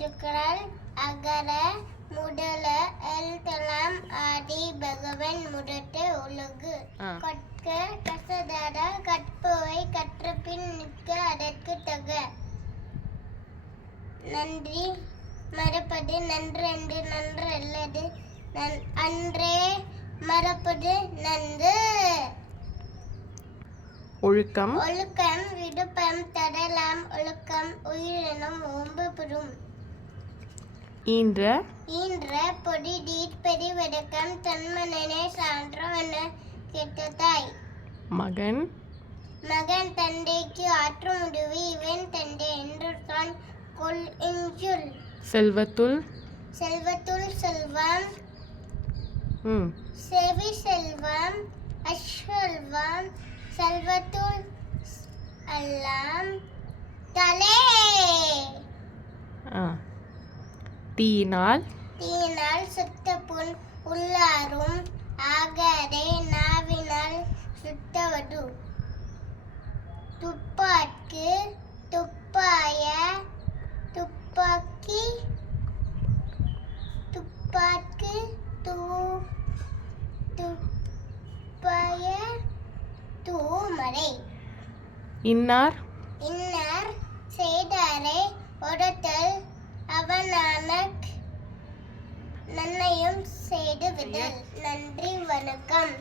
திருக்குறள் அகர முதல எழுத்தெல்லாம் ஆதி பகவன் முதற்றே உலகு. கற்க கசடர கற்பவை கற்றபின் நிற்க அதற்கு தக. நன்றி மறப்பது நன்றன்று நன்றல்லது அன்றே மறப்பது நன்று. ஒழுக்கம் ஒழுக்கம் விடுப்பம் தரலாம் ஒழுக்கம் உயிரினும் ஓம்பு பெறும். ஈன்ற ஈன்ற பொடி நீர் பெரிவெடுக்கம் தன்மனனே சான்றவன கெட்டதாய். மகன் மகன் தந்தைக்கு ஆற்றும் உதவி இவன் தந்தை என்று தான் கொள் இன்சொல். செல்வத்துள் செல்வத்துள் செல்வம் செவி செல்வம் அச்செல்வம் செல்வத்துள் எல்லாம் தலே. தீயினால் தீயினால் சுத்த புண் உள்ளாரும் ஆகாதே நாவினால் சுத்தவது. துப்பாக்கு துப்பாய துப்பாக்கி துப்பாக்கு துப்பாய தூமரை. இன்னார் இன்னார் செய்தாரை ஒருத்தல் அவனான நன்மையும் செய்து விடல். நன்றி வணக்கம்.